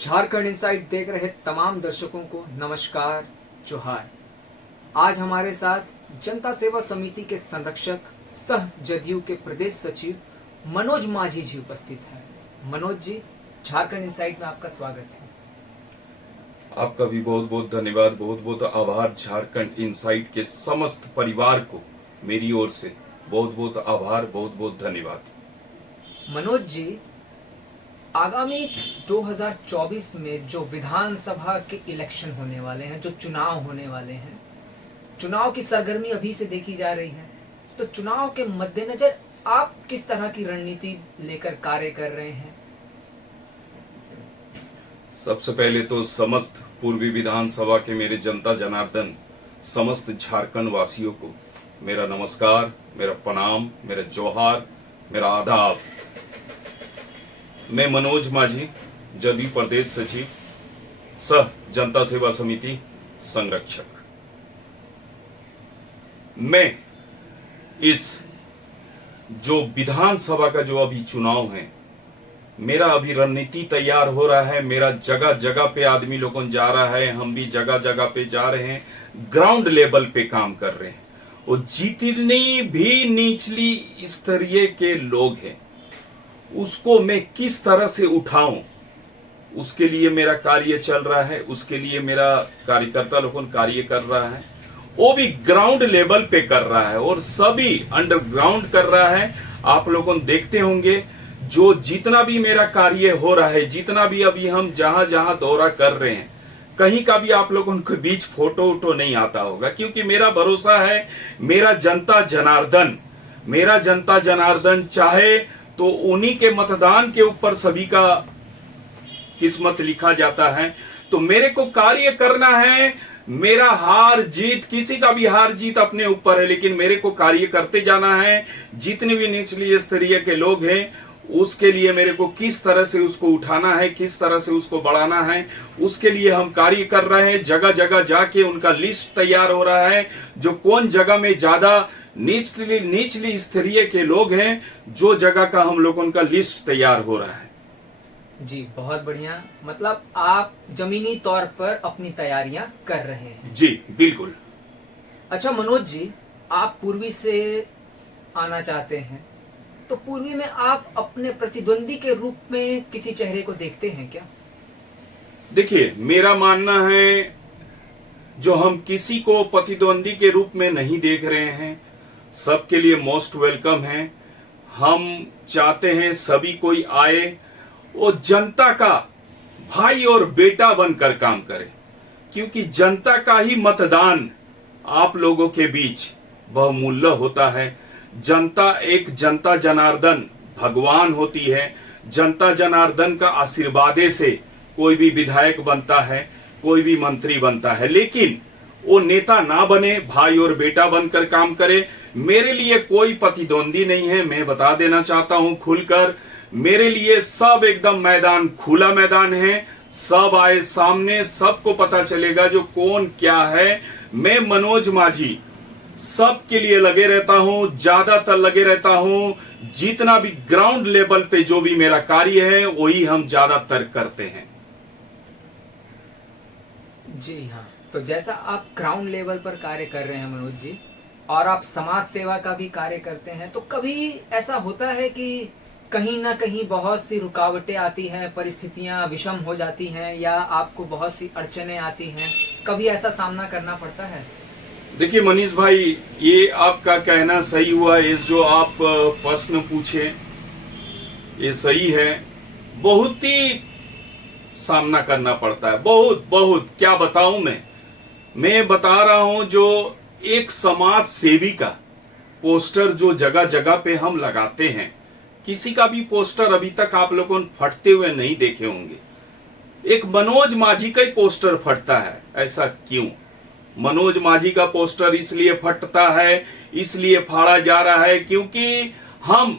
Jharkhand insight देख रहे तमाम दर्शकों को नमस्कार, जोहार। आज हमारे साथ जनता सेवा समिति के संरक्षक सह जदयू के प्रदेश सचिव मनोज माझी जी उपस्थित हैं। मनोज जी, झारखंड इनसाइट में आपका स्वागत है। आपका भी बहुत बहुत धन्यवाद, बहुत बहुत आभार। झारखंड इनसाइट के समस्त परिवार को मेरी ओर से बहुत बहुत आभार, बहुत बहुत धन्यवाद। मनोज जी, आगामी 2024 में जो विधानसभा के इलेक्शन होने वाले हैं, जो चुनाव होने वाले हैं, चुनाव की सरगर्मी अभी से देखी जा रही है, तो चुनाव के मद्देनजर आप किस तरह की रणनीति लेकर कार्य कर रहे हैं? सबसे पहले तो समस्त पूर्वी विधानसभा के मेरे जनता जनार्दन, समस्त झारखंड वासियों को मेरा नमस्कार, मेरा प्रणाम, मेरा जोहार, मेरा आदाब। मैं मनोज माझी, जदयू प्रदेश सचिव सह जनता सेवा समिति संरक्षक। मैं इस जो विधानसभा का जो अभी चुनाव है, मेरा अभी रणनीति तैयार हो रहा है। मेरा जगह जगह पे आदमी लोगों जा रहा है, हम भी जगह जगह पे जा रहे हैं, ग्राउंड लेवल पे काम कर रहे हैं। और जितनी भी निचली स्तरीय के लोग हैं, उसको मैं किस तरह से उठाऊं, उसके लिए मेरा कार्य चल रहा है। उसके लिए मेरा कार्यकर्ता लोगों कार्य कर रहा है, वो भी ग्राउंड लेवल पे कर रहा है और सभी अंडरग्राउंड कर रहा है। आप लोगों देखते होंगे जो जितना भी मेरा कार्य हो रहा है, जितना भी अभी हम जहां जहां दौरा कर रहे हैं, कहीं का भी आप लोगों के बीच फोटो वोटो नहीं आता होगा, क्योंकि मेरा भरोसा है मेरा जनता जनार्दन चाहे तो उन्हीं के मतदान के ऊपर सभी का किस्मत लिखा जाता है। तो मेरे को कार्य करना है। मेरा हार जीत, किसी का भी हार जीत अपने ऊपर है, लेकिन मेरे को कार्य करते जाना है। जितने भी निचली स्तरीय के लोग हैं, उसके लिए मेरे को किस तरह से उसको उठाना है, किस तरह से उसको बढ़ाना है, उसके लिए हम कार्य कर रहे हैं। जगह जगह जाके उनका लिस्ट तैयार हो रहा है, जो कौन जगह में ज्यादा निचली स्तरीय के लोग हैं, जो जगह का हम लोगों का लिस्ट तैयार हो रहा है। जी, बहुत बढ़िया। मतलब आप जमीनी तौर पर अपनी तैयारियां कर रहे हैं। जी बिल्कुल। अच्छा मनोज जी, आप पूर्वी से आना चाहते हैं, तो पूर्वी में आप अपने प्रतिद्वंदी के रूप में किसी चेहरे को देखते हैं क्या? देखिए, मेरा मानना है जो हम किसी को प्रतिद्वंदी के रूप में नहीं देख रहे हैं, सबके लिए मोस्ट वेलकम है। हम चाहते हैं सभी कोई आए और जनता का भाई और बेटा बनकर काम करे, क्योंकि जनता का ही मतदान आप लोगों के बीच बहुमूल्य होता है। जनता एक जनता जनार्दन भगवान होती है। जनता जनार्दन का आशीर्वाद से कोई भी विधायक बनता है, कोई भी मंत्री बनता है, लेकिन वो नेता ना बने, भाई और बेटा बनकर काम करे। मेरे लिए कोई प्रतिद्वंदी नहीं है, मैं बता देना चाहता हूं खुलकर। मेरे लिए सब एकदम मैदान खुला मैदान है। सब आए सामने, सबको पता चलेगा जो कौन क्या है। मैं मनोज माझी सबके लिए लगे रहता हूं, ज्यादातर लगे रहता हूं। जितना भी ग्राउंड लेवल पे जो भी मेरा कार्य है, वही हम ज्यादातर करते हैं। जी हाँ, तो जैसा आप ग्राउंड लेवल पर कार्य कर रहे हैं मनोज जी, और आप समाज सेवा का भी कार्य करते हैं, तो कभी ऐसा होता है कि कहीं ना कहीं बहुत सी रुकावटें आती हैं, परिस्थितियां विषम हो जाती हैं, या आपको बहुत सी अड़चनें आती हैं, कभी ऐसा सामना करना पड़ता है? देखिए मनीष भाई, ये आपका कहना सही हुआ। ये जो आप प्रश्न पूछे, ये सही है। बहुत ही सामना करना पड़ता है, बहुत बहुत। क्या बताऊं मैं बता रहा हूं, जो एक समाज सेवी का पोस्टर जो जगह जगह पे हम लगाते हैं, किसी का भी पोस्टर अभी तक आप लोगों ने फटते हुए नहीं देखे होंगे। एक मनोज माझी का ही पोस्टर फटता है। ऐसा क्यों? मनोज माझी का पोस्टर इसलिए फटता है, इसलिए फाड़ा जा रहा है, क्योंकि हम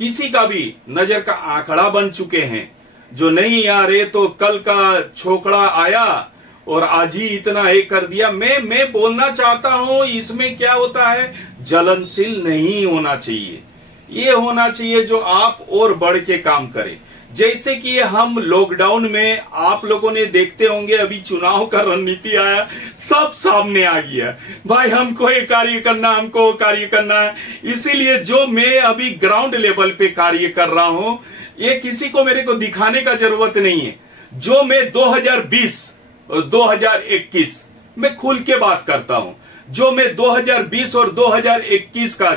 किसी का भी नजर का आंकड़ा बन चुके हैं। जो नहीं यार, ये तो कल का छोकड़ा आया और आज ही इतना एक कर दिया। मैं बोलना चाहता हूं, इसमें क्या होता है, जलनशील नहीं होना चाहिए। ये होना चाहिए जो आप और बढ़ के काम करें। जैसे कि हम लॉकडाउन में आप लोगों ने देखते होंगे, अभी चुनाव का रणनीति आया, सब सामने आ गया। भाई हमको ये कार्य करना, हमको वो कार्य करना है। इसीलिए जो मैं अभी ग्राउंड लेवल पे कार्य कर रहा हूं, ये किसी को मेरे को दिखाने का जरूरत नहीं है। जो मैं 2020 और 2021 में खुल के बात करता हूं, जो मैं 2020 और 2021 का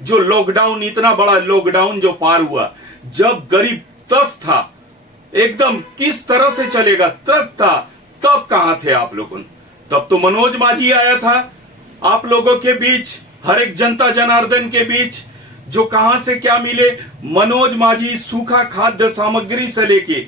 जो लॉकडाउन, इतना बड़ा लॉकडाउन जो पार हुआ, जब गरीब तस था, एकदम किस तरह से चलेगा त्रस्त था, तब कहां थे आप लोगों? तब तो मनोज माझी आया था आप लोगों के बीच, हर एक जनता जनार्दन के बीच। जो कहां से क्या मिले, मनोज माझी सूखा खाद्य सामग्री से लेके,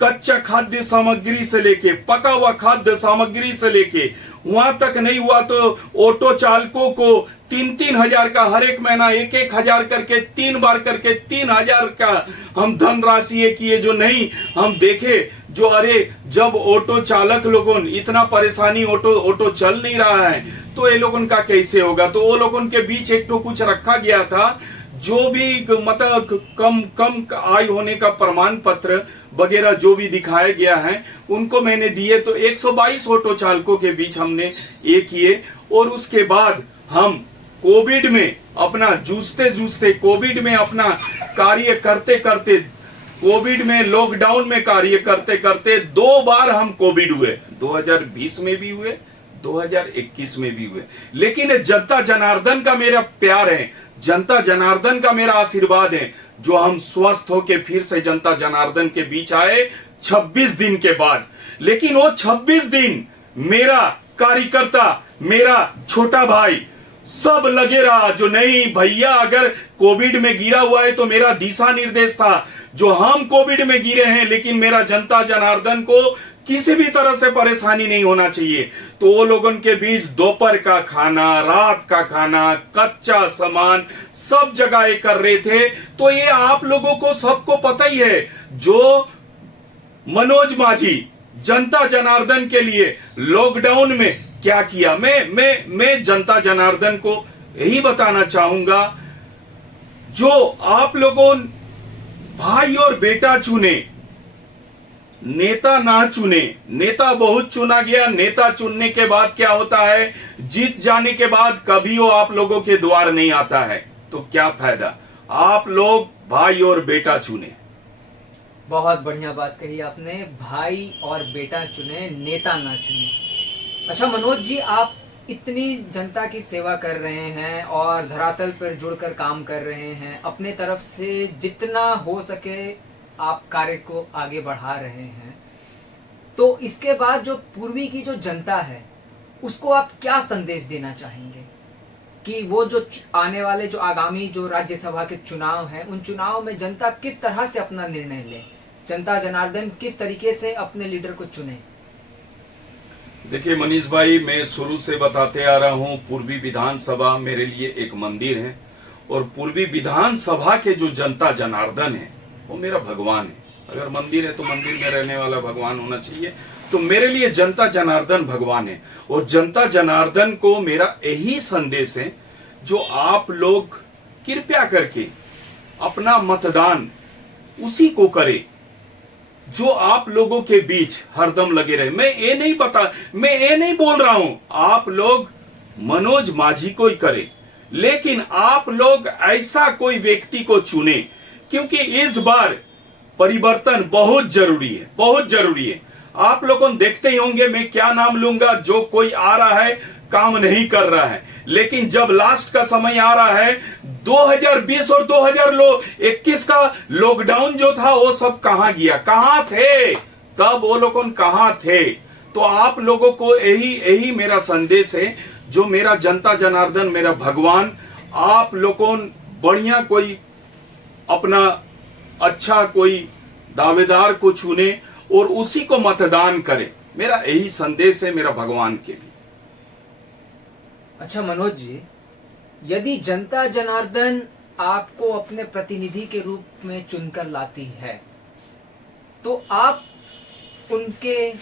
कच्चा खाद्य सामग्री से लेके, पका हुआ खाद्य सामग्री से लेके, वहां तक नहीं हुआ तो ऑटो चालकों को 3-3 हजार का हर एक महीना 1-1 हजार करके 3 बार करके 3 हजार का हम धनराशि ये किए। जो नहीं हम देखे, जो अरे जब ऑटो चालक लोगों इतना परेशानी, ऑटो चल नहीं रहा है तो ये लोगों का कैसे होगा? तो वो लोगों के बीच एक तो कुछ रखा गया था, जो भी मतलब कम आय होने का प्रमाण पत्र वगैरह जो भी दिखाया गया है उनको मैंने दिए। तो 122 ऑटो चालकों के बीच हमने ये किए। और उसके बाद हम कोविड में अपना जूझते कोविड में अपना कार्य करते करते, कोविड में लॉकडाउन में कार्य करते करते 2 बार हम कोविड हुए, 2020 में भी हुए, 2021 में भी हुए। लेकिन जनता जनार्दन का मेरा प्यार है, जनता जनार्दन का मेरा आशीर्वाद है, जो हम स्वस्थ होके फिर से जनता जनार्दन के बीच आए 26 दिन के बाद। लेकिन वो 26 दिन मेरा कार्यकर्ता, मेरा छोटा भाई सब लगे रहा। जो नहीं भैया अगर कोविड में गिरा हुआ है तो मेरा दिशा निर्देश था, जो हम कोविड में गिरे हैं लेकिन मेरा जनता जनार्दन को किसी भी तरह से परेशानी नहीं होना चाहिए। तो वो लोगों के बीच दोपहर का खाना, रात का खाना, कच्चा सामान सब जगह ये कर रहे थे। तो ये आप लोगों को सबको पता ही है, जो मनोज माझी जनता जनार्दन के लिए लॉकडाउन में क्या किया। मैं जनता जनार्दन को यही बताना चाहूंगा, जो आप लोगों भाई और बेटा चुने, नेता ना चुने। नेता बहुत चुना गया, नेता चुनने के बाद क्या होता है, जीत जाने के बाद कभी वो आप लोगों के द्वार नहीं आता है, तो क्या फायदा। आप लोग भाई और बेटा चुने। बहुत बढ़िया बात कही आपने, भाई और बेटा चुने, नेता ना चुने। अच्छा मनोज जी, आप इतनी जनता की सेवा कर रहे हैं और धरातल पर जुड़कर काम कर रहे हैं, अपने तरफ से जितना हो सके आप कार्य को आगे बढ़ा रहे हैं, तो इसके बाद जो पूर्वी की जो जनता है उसको आप क्या संदेश देना चाहेंगे कि वो जो आने वाले जो आगामी जो राज्यसभा के चुनाव हैं, उन चुनाव में जनता किस तरह से अपना निर्णय ले, जनता जनार्दन किस तरीके से अपने लीडर को चुने? देखिए मनीष भाई, मैं शुरू से बताते आ रहा हूं, पूर्वी विधानसभा मेरे लिए एक मंदिर है। और पूर्वी विधानसभा के जो जनता जनार्दन है वो मेरा भगवान है। अगर मंदिर है तो मंदिर में रहने वाला भगवान होना चाहिए। तो मेरे लिए जनता जनार्दन भगवान है। और जनता जनार्दन को मेरा यही संदेश है, जो आप लोग कृपया करके अपना मतदान उसी को करें जो आप लोगों के बीच हरदम लगे रहे। मैं ये नहीं बोल रहा हूं आप लोग मनोज माझी को ही करें, लेकिन आप लोग ऐसा कोई व्यक्ति को चुने, क्योंकि इस बार परिवर्तन बहुत जरूरी है, बहुत जरूरी है। आप लोगों देखते ही होंगे, मैं क्या नाम लूंगा, जो कोई आ रहा है काम नहीं कर रहा है, लेकिन जब लास्ट का समय आ रहा है, 2020 और 2021 का लॉकडाउन जो था वो सब कहां गया, कहां थे तब वो लोग, कहां थे। तो आप लोगों को यही मेरा संदेश है, जो मेरा जनता जनार्दन, मेरा भगवान, आप लोगों बढ़िया कोई अपना अच्छा कोई दावेदार को चुने और उसी को मतदान करे। मेरा यही संदेश है मेरा भगवान के लिए। अच्छा मनोज जी, यदि जनता जनार्दन आपको अपने प्रतिनिधि के रूप में चुनकर लाती है, तो आप उनके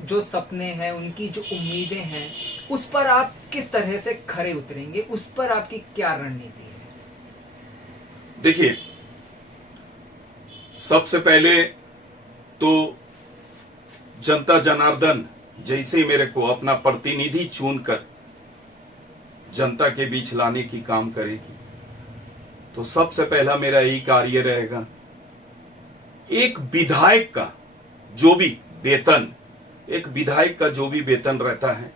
जो सपने हैं, उनकी जो उम्मीदें हैं, उस पर आप किस तरह से खरे उतरेंगे, उस पर आपकी क्या रणनीति है? देखिए, सबसे पहले तो जनता जनार्दन जैसे मेरे को अपना प्रतिनिधि चुनकर जनता के बीच लाने की काम करेगी, तो सबसे पहला मेरा यही कार्य रहेगा, एक विधायक का जो भी वेतन, एक विधायक का जो भी वेतन रहता है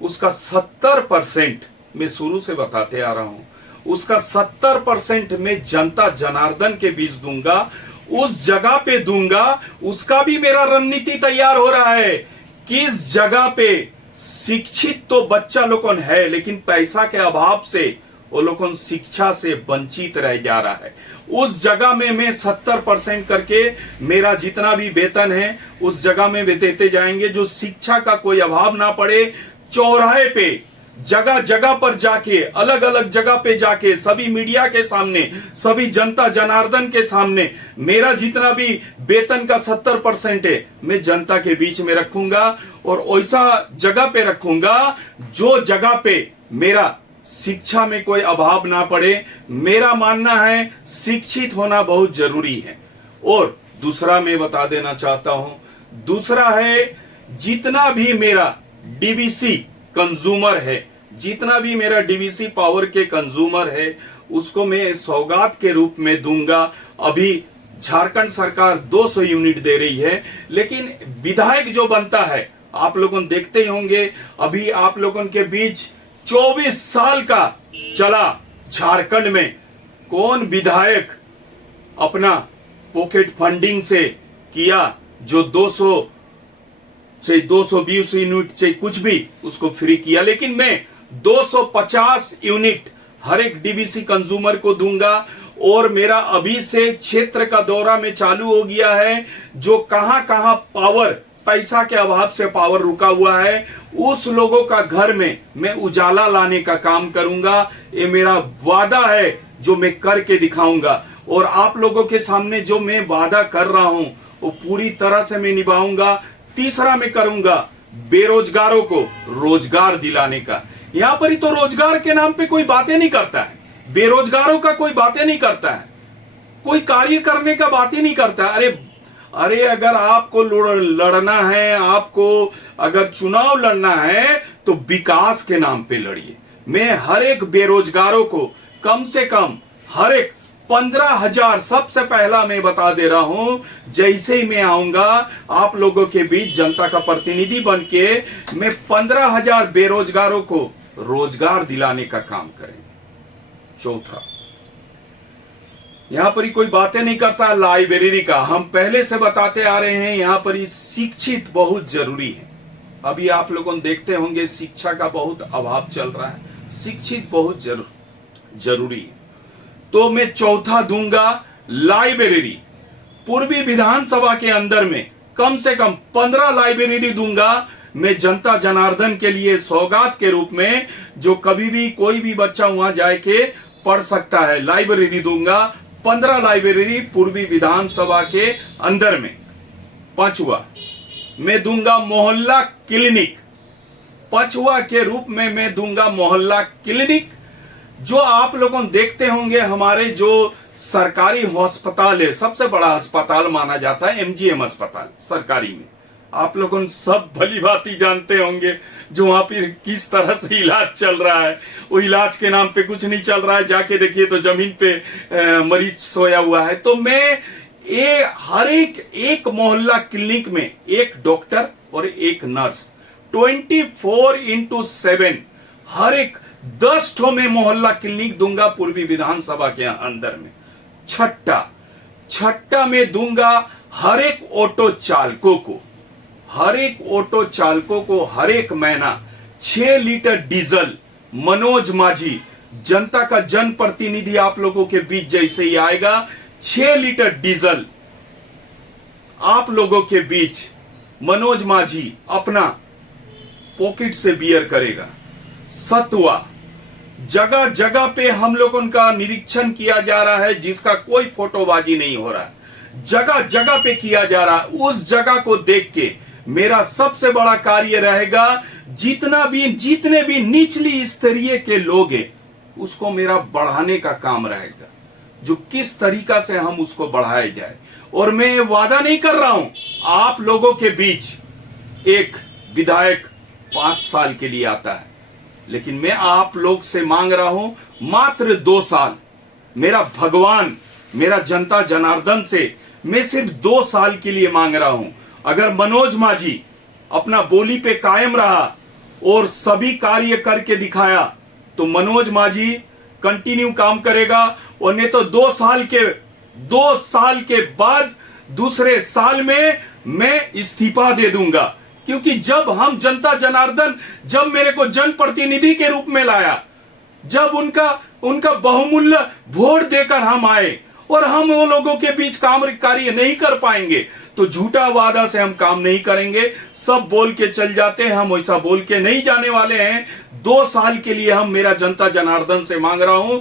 उसका 70%, मैं शुरू से बताते आ रहा हूं, उसका 70% मैं जनता जनार्दन के बीच दूंगा, उस जगह पे दूंगा। उसका भी मेरा रणनीति तैयार हो रहा है। किस जगह पे शिक्षित तो बच्चा लोगन है लेकिन पैसा के अभाव से वो लोगन शिक्षा से वंचित रह जा रहा है, उस जगह में मैं 70% करके मेरा जितना भी वेतन है उस जगह में वे देते जाएंगे, जो शिक्षा का कोई अभाव ना पड़े। चौराहे पे जगह जगह पर जाके, अलग अलग जगह पे जाके, सभी मीडिया के सामने, सभी जनता जनार्दन के सामने मेरा जितना भी वेतन का 70% है मैं जनता के बीच में रखूंगा, और ऐसा जगह पे रखूंगा जो जगह पे मेरा शिक्षा में कोई अभाव ना पड़े। मेरा मानना है शिक्षित होना बहुत जरूरी है। और दूसरा मैं बता देना चाहता हूं, दूसरा है जितना भी मेरा डीवीसी कंज्यूमर है, जितना भी मेरा डीवीसी पावर के कंज्यूमर है उसको मैं सौगात के रूप में दूंगा। अभी झारखंड सरकार 200 यूनिट दे रही है, लेकिन विधायक जो बनता है आप लोगों देखते ही होंगे, अभी आप लोगों के बीच 24 साल का चला झारखंड में, कौन विधायक अपना पॉकेट फंडिंग से किया जो 200 चाहे 220 यूनिट चाहे कुछ भी उसको फ्री किया, लेकिन मैं 250 यूनिट हर एक डीवीसी कंज्यूमर को दूंगा। और मेरा अभी से क्षेत्र का दौरा में चालू हो गया है, जो कहां कहां पावर, पैसा के अभाव से पावर रुका हुआ है, उस लोगों का घर में मैं उजाला लाने का काम करूंगा। ये मेरा वादा है जो मैं करके दिखाऊंगा, और आप लोगों के सामने जो मैं वादा कर रहा हूं वो पूरी तरह से मैं निभाऊंगा। तीसरा मैं करूंगा बेरोजगारों को रोजगार दिलाने का। यहां पर ही तो रोजगार के नाम पे कोई बातें नहीं करता है, बेरोजगारों का कोई बातें नहीं करता है, कोई कार्य करने का बात ही नहीं करता है। अरे अगर आपको लड़ना है, आपको अगर चुनाव लड़ना है तो विकास के नाम पे लड़िए। मैं हर एक बेरोजगारों को कम से कम हर एक 15,000, सबसे पहला मैं बता दे रहा हूं, जैसे ही मैं आऊंगा आप लोगों के बीच जनता का प्रतिनिधि बन के मैं 15,000 बेरोजगारों को रोजगार दिलाने का काम करेंगे। चौथा, यहां पर ही कोई बातें नहीं करता लाइब्रेरी का, हम पहले से बताते आ रहे हैं, यहां पर ही शिक्षित बहुत जरूरी है। अभी आप लोगों देखते होंगे शिक्षा का बहुत अभाव चल रहा है, शिक्षित बहुत जरूरी है। तो मैं चौथा दूंगा लाइब्रेरी। पूर्वी विधानसभा के अंदर में कम से कम 15 लाइब्रेरी दूंगा मैं जनता जनार्दन के लिए सौगात के रूप में, जो कभी भी कोई भी बच्चा वहां जाके पढ़ सकता है। लाइब्रेरी दूंगा 15 लाइब्रेरी पूर्वी विधानसभा के अंदर में। पांचवा मैं दूंगा मोहल्ला क्लिनिक। पांचवा के रूप में मैं दूंगा मोहल्ला क्लिनिक। जो आप लोगों देखते होंगे हमारे जो सरकारी अस्पताल है, सबसे बड़ा अस्पताल माना जाता है एमजीएम अस्पताल सरकारी में, आप लोगों सब भली भांति जानते होंगे जो वहां पर किस तरह से इलाज चल रहा है। वो इलाज के नाम पे कुछ नहीं चल रहा है, जाके देखिए तो जमीन पे मरीज सोया हुआ है। तो मैं ये हर एक मोहल्ला क्लिनिक में एक डॉक्टर और एक नर्स 24/7 हर एक 10 ठो में मोहल्ला क्लिनिक दूंगा पूर्वी विधानसभा के अंदर में। छठा में दूंगा हर एक ऑटो चालकों को हर एक महीना 6 लीटर डीजल। मनोज माझी जनता का जनप्रतिनिधि आप लोगों के बीच जैसे ही आएगा, 6 लीटर डीजल आप लोगों के बीच मनोज माझी अपना पॉकेट से बियर करेगा। 7वां, जगह जगह पे हम लोगों का निरीक्षण किया जा रहा है, जिसका कोई फोटोबाजी नहीं हो रहा है, जगह जगह पे किया जा रहा है। उस जगह को देख के मेरा सबसे बड़ा कार्य रहेगा, जितने भी निचली स्तरीय के लोग हैं उसको मेरा बढ़ाने का काम रहेगा, जो किस तरीका से हम उसको बढ़ाए जाए। और मैं वादा नहीं कर रहा हूं आप लोगों के बीच एक विधायक 5 साल के लिए आता है, लेकिन मैं आप लोग से मांग रहा हूं मात्र 2 साल। मेरा भगवान, मेरा जनता जनार्दन से मैं सिर्फ 2 साल के लिए मांग रहा हूं। अगर मनोज माझी अपना बोली पे कायम रहा और सभी कार्य करके दिखाया तो मनोज माझी कंटिन्यू काम करेगा, और नहीं तो 2 साल के बाद दूसरे साल में मैं इस्तीफा दे दूंगा। क्योंकि जब हम जनता जनार्दन, जब मेरे को जनप्रतिनिधि के रूप में लाया, जब उनका बहुमूल्य वोट देकर हम आए और हम वो लोगों के बीच कार्य नहीं कर पाएंगे तो झूठा वादा से हम काम नहीं करेंगे। सब बोल के चल जाते हैं, हम वैसा बोल के नहीं जाने वाले हैं। 2 साल के लिए हम, मेरा जनता जनार्दन से मांग रहा हूं,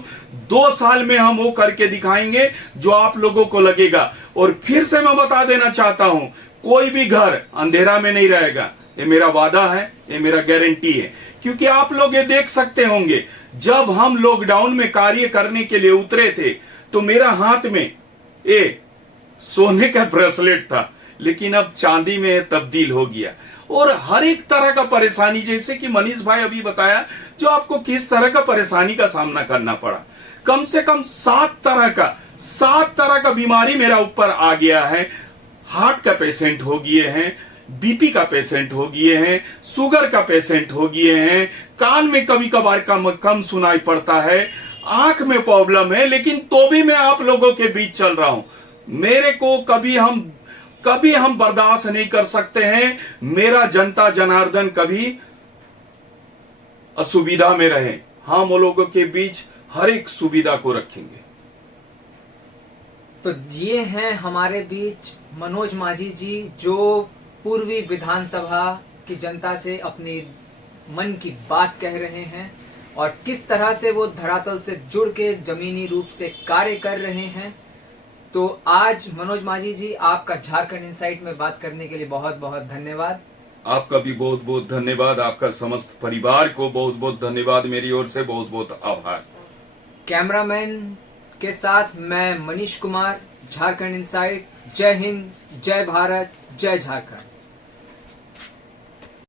2 साल में हम वो करके दिखाएंगे जो आप लोगों को लगेगा। और फिर से मैं बता देना चाहता हूं, कोई भी घर अंधेरा में नहीं रहेगा, ये मेरा वादा है, ये मेरा गारंटी है। क्योंकि आप लोग ये देख सकते होंगे, जब हम लॉकडाउन में कार्य करने के लिए उतरे थे तो मेरा हाथ में ये सोने का ब्रेसलेट था, लेकिन अब चांदी में तब्दील हो गया। और हर एक तरह का परेशानी, जैसे कि मनीष भाई अभी बताया, जो आपको किस तरह का परेशानी का सामना करना पड़ा, कम से कम 7 तरह का बीमारी मेरा ऊपर आ गया है। हार्ट का पेशेंट हो गए हैं, बीपी का पेशेंट हो गए हैं, शुगर का पेशेंट हो गए हैं, कान में कभी कभार कम सुनाई पड़ता है, आंख में प्रॉब्लम है, लेकिन तो भी मैं आप लोगों के बीच चल रहा हूं। मेरे को कभी हम बर्दाश्त नहीं कर सकते हैं मेरा जनता जनार्दन कभी असुविधा में रहे। हम वो लोगों के बीच हर एक सुविधा को रखेंगे। तो ये हैं हमारे बीच मनोज माझी जी, जो पूर्वी विधानसभा की जनता से अपनी मन की बात कह रहे हैं और किस तरह से वो धरातल से जुड़ के जमीनी रूप से कार्य कर रहे हैं। तो आज मनोज माझी जी, आपका झारखंड इनसाइट में बात करने के लिए बहुत बहुत धन्यवाद। आपका भी बहुत बहुत धन्यवाद। आपका समस्त परिवार को बहुत बहुत धन्यवाद। मेरी ओर से बहुत बहुत आभार। कैमरामैन के साथ मैं मनीष कुमार, झारखंड इनसाइट। जय हिंद, जय भारत, जय झारखंड।